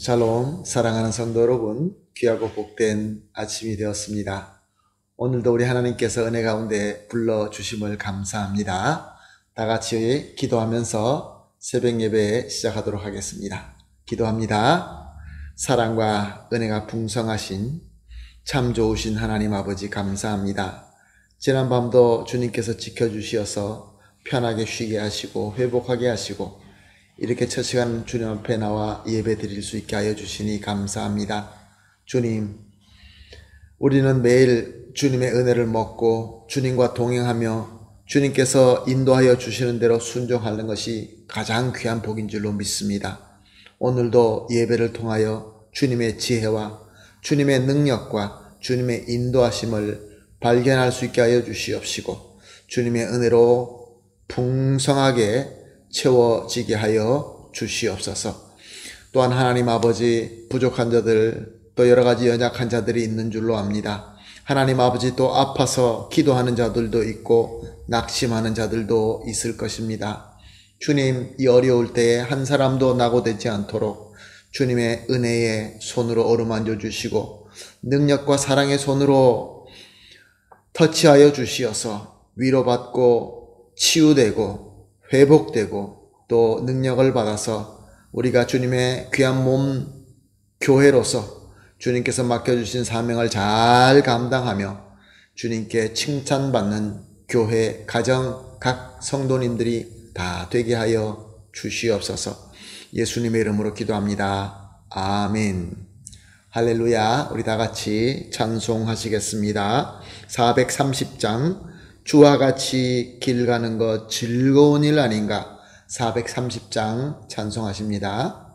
샬롬, 사랑하는 성도 여러분, 귀하고 복된 아침이 되었습니다. 오늘도 우리 하나님께서 은혜 가운데 불러주심을 감사합니다. 다 같이 기도하면서 새벽 예배 시작하도록 하겠습니다. 기도합니다. 사랑과 은혜가 풍성하신 참 좋으신 하나님 아버지 감사합니다. 지난밤도 주님께서 지켜주시어서 편하게 쉬게 하시고 회복하게 하시고 이렇게 첫 시간 주님 앞에 나와 예배 드릴 수 있게 하여 주시니 감사합니다. 주님, 우리는 매일 주님의 은혜를 먹고 주님과 동행하며 주님께서 인도하여 주시는 대로 순종하는 것이 가장 귀한 복인 줄로 믿습니다. 오늘도 예배를 통하여 주님의 지혜와 주님의 능력과 주님의 인도하심을 발견할 수 있게 하여 주시옵시고 주님의 은혜로 풍성하게 채워지게 하여 주시옵소서. 또한 하나님 아버지, 부족한 자들 또 여러가지 연약한 자들이 있는 줄로 압니다. 하나님 아버지, 또 아파서 기도하는 자들도 있고 낙심하는 자들도 있을 것입니다. 주님, 이 어려울 때에 한 사람도 낙오되지 않도록 주님의 은혜의 손으로 어루만져 주시고 능력과 사랑의 손으로 터치하여 주시어서 위로받고 치유되고 회복되고 또 능력을 받아서 우리가 주님의 귀한 몸 교회로서 주님께서 맡겨주신 사명을 잘 감당하며 주님께 칭찬받는 교회, 가정, 각 성도님들이 다 되게 하여 주시옵소서. 예수님의 이름으로 기도합니다. 아멘. 할렐루야. 우리 다 같이 찬송하시겠습니다. 430장 주와 같이 길 가는 것 즐거운 일 아닌가. 430장 찬송하십니다.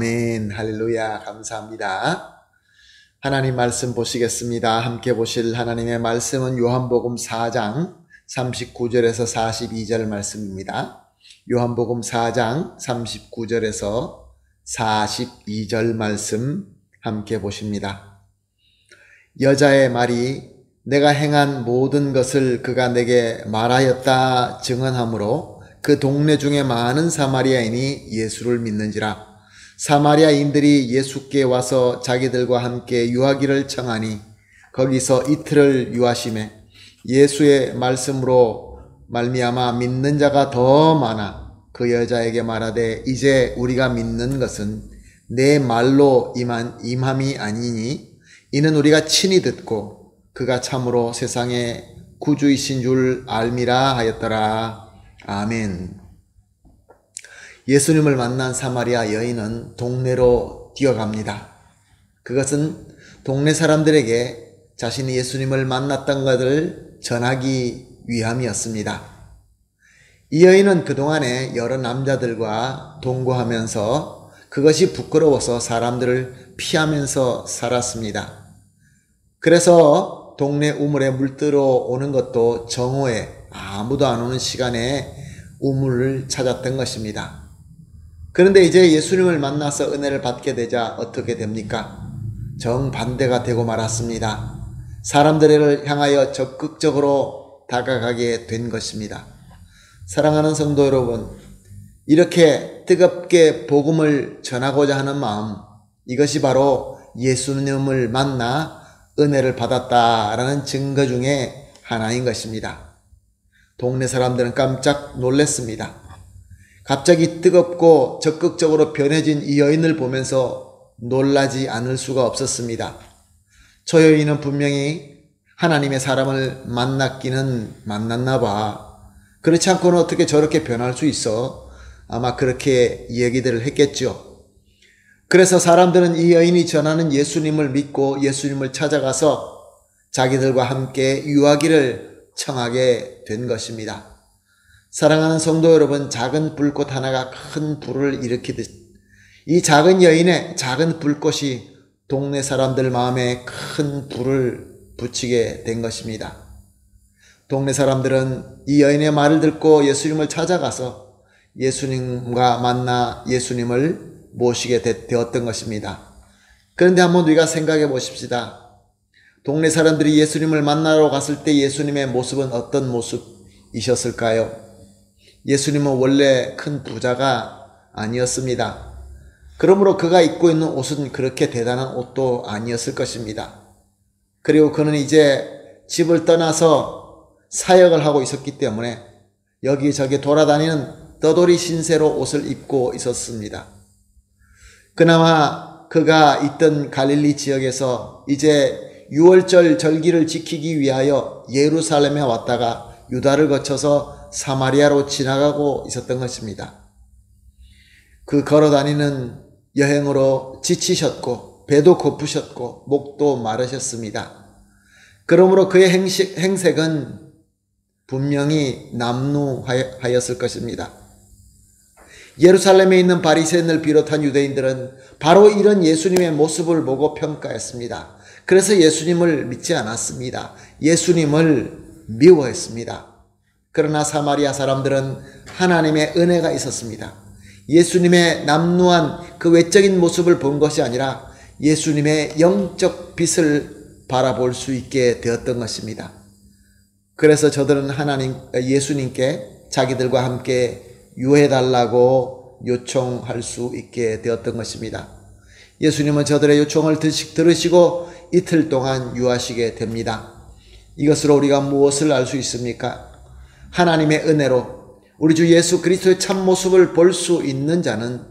아멘. 할렐루야. 감사합니다. 하나님 말씀 보시겠습니다. 함께 보실 하나님의 말씀은 요한복음 4장 39절에서 42절 말씀입니다. 요한복음 4장 39절에서 42절 말씀 함께 보십니다. 여자의 말이 내가 행한 모든 것을 그가 내게 말하였다 증언하므로 그 동네 중에 많은 사마리아인이 예수를 믿는지라. 사마리아인들이 예수께 와서 자기들과 함께 유하기를 청하니 거기서 이틀을 유하심에 예수의 말씀으로 말미암아 믿는 자가 더 많아 그 여자에게 말하되 이제 우리가 믿는 것은 내 말로 임함이 아니니 이는 우리가 친히 듣고 그가 참으로 세상의 구주이신 줄 알미라 하였더라. 아멘. 예수님을 만난 사마리아 여인은 동네로 뛰어갑니다. 그것은 동네 사람들에게 자신이 예수님을 만났던 것을 전하기 위함이었습니다. 이 여인은 그동안에 여러 남자들과 동거하면서 그것이 부끄러워서 사람들을 피하면서 살았습니다. 그래서 동네 우물에 물들어 오는 것도 정오에 아무도 안 오는 시간에 우물을 찾았던 것입니다. 그런데 이제 예수님을 만나서 은혜를 받게 되자 어떻게 됩니까? 정반대가 되고 말았습니다. 사람들을 향하여 적극적으로 다가가게 된 것입니다. 사랑하는 성도 여러분, 이렇게 뜨겁게 복음을 전하고자 하는 마음, 이것이 바로 예수님을 만나 은혜를 받았다라는 증거 중에 하나인 것입니다. 동네 사람들은 깜짝 놀랐습니다. 갑자기 뜨겁고 적극적으로 변해진 이 여인을 보면서 놀라지 않을 수가 없었습니다. 저 여인은 분명히 하나님의 사람을 만났나 봐. 그렇지 않고는 어떻게 저렇게 변할 수 있어? 아마 그렇게 얘기들을 했겠죠. 그래서 사람들은 이 여인이 전하는 예수님을 믿고 예수님을 찾아가서 자기들과 함께 유하기를 청하게 된 것입니다. 사랑하는 성도 여러분, 작은 불꽃 하나가 큰 불을 일으키듯 이 작은 여인의 작은 불꽃이 동네 사람들 마음에 큰 불을 붙이게 된 것입니다. 동네 사람들은 이 여인의 말을 듣고 예수님을 찾아가서 예수님과 만나 예수님을 모시게 되었던 것입니다. 그런데 한번 우리가 생각해 보십시다. 동네 사람들이 예수님을 만나러 갔을 때 예수님의 모습은 어떤 모습이셨을까요? 예수님은 원래 큰 부자가 아니었습니다. 그러므로 그가 입고 있는 옷은 그렇게 대단한 옷도 아니었을 것입니다. 그리고 그는 이제 집을 떠나서 사역을 하고 있었기 때문에 여기저기 돌아다니는 떠돌이 신세로 옷을 입고 있었습니다. 그나마 그가 있던 갈릴리 지역에서 이제 유월절 절기를 지키기 위하여 예루살렘에 왔다가 유다를 거쳐서 사마리아로 지나가고 있었던 것입니다. 그 걸어다니는 여행으로 지치셨고 배도 고프셨고 목도 마르셨습니다. 그러므로 그의 행색은 분명히 남루하였을 것입니다. 예루살렘에 있는 바리새인을 비롯한 유대인들은 바로 이런 예수님의 모습을 보고 평가했습니다. 그래서 예수님을 믿지 않았습니다. 예수님을 미워했습니다. 그러나 사마리아 사람들은 하나님의 은혜가 있었습니다. 예수님의 남루한 그 외적인 모습을 본 것이 아니라 예수님의 영적 빛을 바라볼 수 있게 되었던 것입니다. 그래서 저들은 예수님께 자기들과 함께 유해달라고 요청할 수 있게 되었던 것입니다. 예수님은 저들의 요청을 들으시고 이틀 동안 유하시게 됩니다. 이것으로 우리가 무엇을 알 수 있습니까? 하나님의 은혜로 우리 주 예수 그리스도의 참모습을 볼 수 있는 자는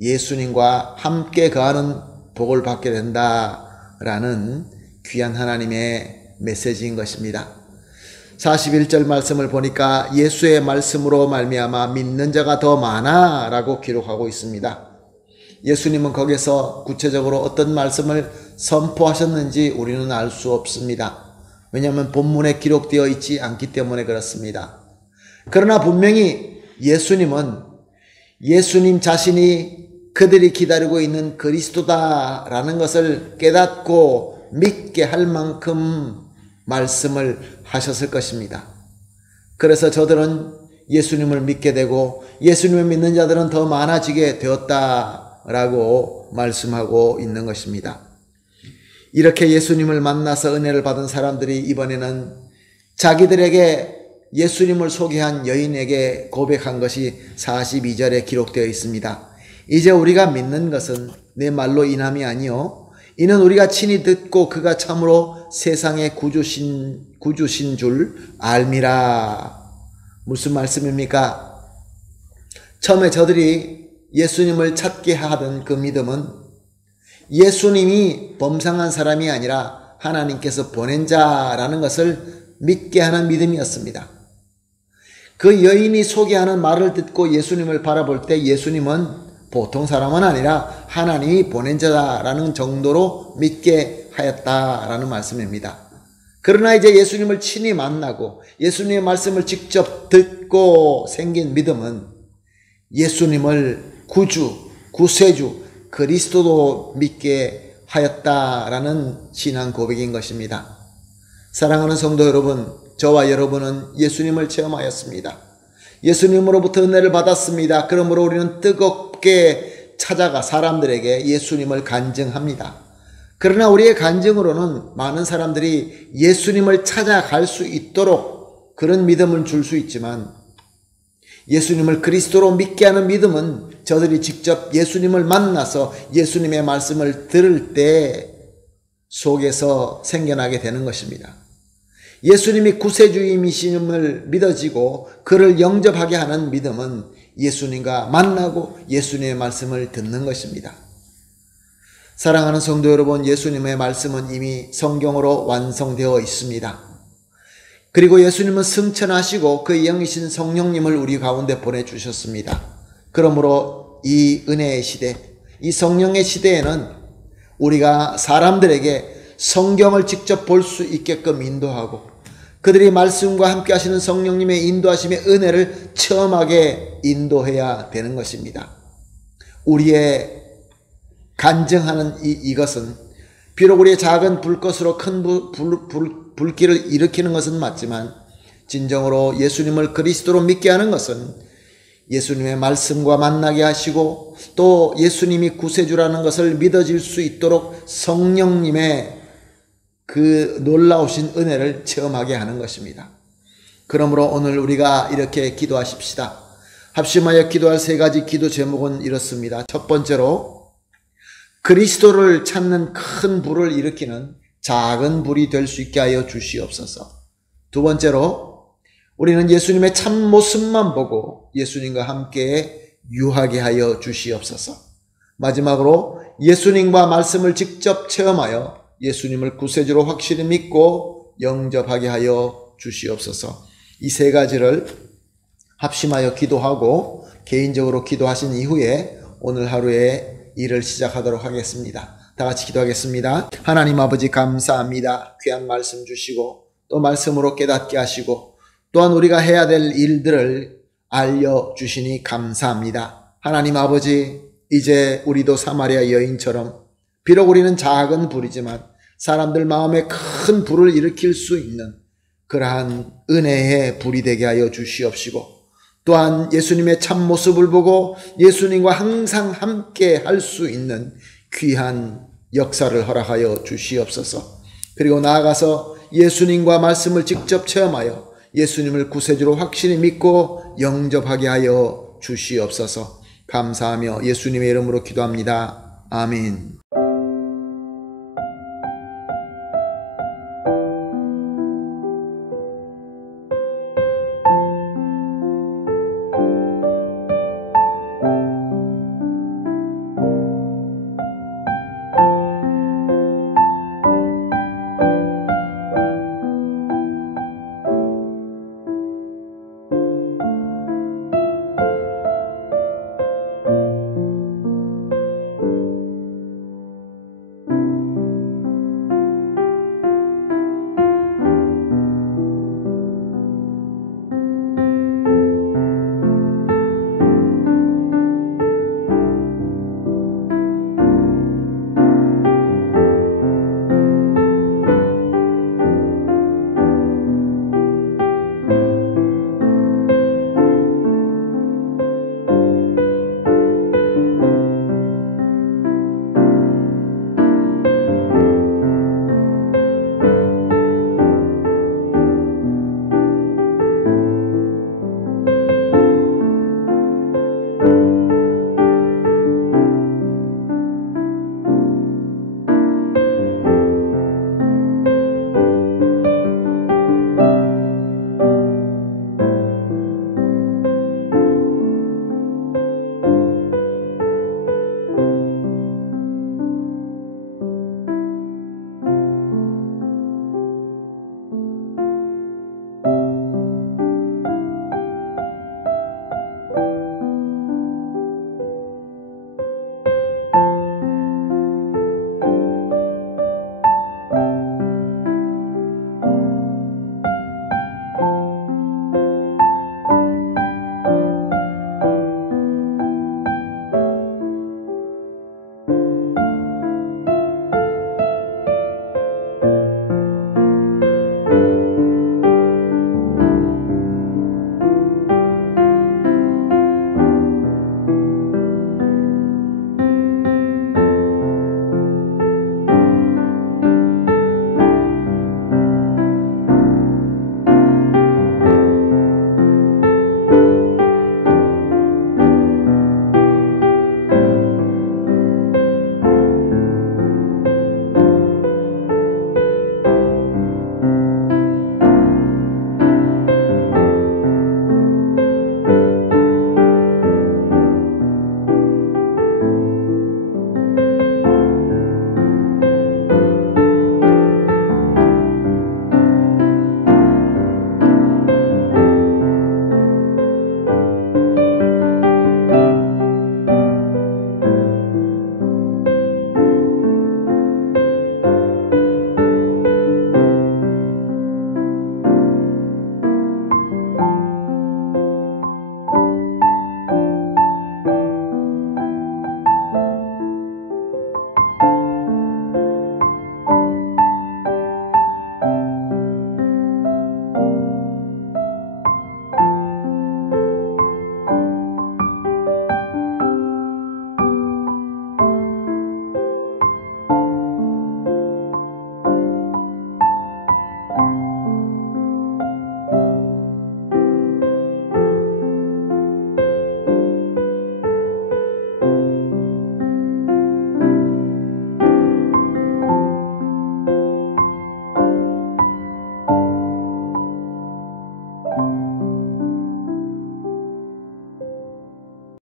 예수님과 함께 거하는 복을 받게 된다라는 귀한 하나님의 메시지인 것입니다. 41절 말씀을 보니까 예수의 말씀으로 말미암아 믿는 자가 더 많아 라고 기록하고 있습니다. 예수님은 거기서 구체적으로 어떤 말씀을 선포하셨는지 우리는 알 수 없습니다. 왜냐하면 본문에 기록되어 있지 않기 때문에 그렇습니다. 그러나 분명히 예수님은 예수님 자신이 그들이 기다리고 있는 그리스도다라는 것을 깨닫고 믿게 할 만큼 말씀을 하셨을 것입니다. 그래서 저들은 예수님을 믿게 되고 예수님을 믿는 자들은 더 많아지게 되었다라고 말씀하고 있는 것입니다. 이렇게 예수님을 만나서 은혜를 받은 사람들이 이번에는 자기들에게 예수님을 소개한 여인에게 고백한 것이 42절에 기록되어 있습니다. 이제 우리가 믿는 것은 내 말로 인함이 아니요 이는 우리가 친히 듣고 그가 참으로 세상의 구주신 줄 알미라. 무슨 말씀입니까? 처음에 저들이 예수님을 찾게 하던 그 믿음은 예수님이 범상한 사람이 아니라 하나님께서 보낸 자라는 것을 믿게 하는 믿음이었습니다. 그 여인이 소개하는 말을 듣고 예수님을 바라볼 때 예수님은 보통 사람은 아니라 하나님이 보낸 자라는 정도로 믿게 하였다라는 말씀입니다. 그러나 이제 예수님을 친히 만나고 예수님의 말씀을 직접 듣고 생긴 믿음은 예수님을 구세주, 그리스도도 믿게 하였다라는 신앙 고백인 것입니다. 사랑하는 성도 여러분, 저와 여러분은 예수님을 체험하였습니다. 예수님으로부터 은혜를 받았습니다. 그러므로 우리는 뜨겁게 찾아가 사람들에게 예수님을 간증합니다. 그러나 우리의 간증으로는 많은 사람들이 예수님을 찾아갈 수 있도록 그런 믿음을 줄 수 있지만 예수님을 그리스도로 믿게 하는 믿음은 저들이 직접 예수님을 만나서 예수님의 말씀을 들을 때 속에서 생겨나게 되는 것입니다. 예수님이 구세주임이심을 믿어지고 그를 영접하게 하는 믿음은 예수님과 만나고 예수님의 말씀을 듣는 것입니다. 사랑하는 성도 여러분, 예수님의 말씀은 이미 성경으로 완성되어 있습니다. 그리고 예수님은 승천하시고 그 영이신 성령님을 우리 가운데 보내주셨습니다. 그러므로 이 은혜의 시대, 이 성령의 시대에는 우리가 사람들에게 성경을 직접 볼 수 있게끔 인도하고 그들이 말씀과 함께 하시는 성령님의 인도하심의 은혜를 체험하게 인도해야 되는 것입니다. 우리의 간증하는 이것은 비록 우리의 작은 불꽃으로 큰 불길을 일으키는 것은 맞지만 진정으로 예수님을 그리스도로 믿게 하는 것은 예수님의 말씀과 만나게 하시고 또 예수님이 구세주라는 것을 믿어질 수 있도록 성령님의 그 놀라우신 은혜를 체험하게 하는 것입니다. 그러므로 오늘 우리가 이렇게 기도하십시다. 합심하여 기도할 세 가지 기도 제목은 이렇습니다. 첫 번째로 그리스도를 찾는 큰 불을 일으키는 작은 불이 될 수 있게 하여 주시옵소서. 두 번째로 우리는 예수님의 참모습만 보고 예수님과 함께 유하게 하여 주시옵소서. 마지막으로 예수님과 말씀을 직접 체험하여 예수님을 구세주로 확실히 믿고 영접하게 하여 주시옵소서. 이 세 가지를 합심하여 기도하고 개인적으로 기도하신 이후에 오늘 하루의 일을 시작하도록 하겠습니다. 다 같이 기도하겠습니다. 하나님 아버지 감사합니다. 귀한 말씀 주시고 또 말씀으로 깨닫게 하시고 또한 우리가 해야 될 일들을 알려주시니 감사합니다. 하나님 아버지, 이제 우리도 사마리아 여인처럼 비록 우리는 작은 불이지만 사람들 마음에 큰 불을 일으킬 수 있는 그러한 은혜의 불이 되게 하여 주시옵시고 또한 예수님의 참모습을 보고 예수님과 항상 함께 할 수 있는 귀한 역사를 허락하여 주시옵소서. 그리고 나아가서 예수님과 말씀을 직접 체험하여 예수님을 구세주로 확실히 믿고 영접하게 하여 주시옵소서. 감사하며 예수님의 이름으로 기도합니다. 아멘.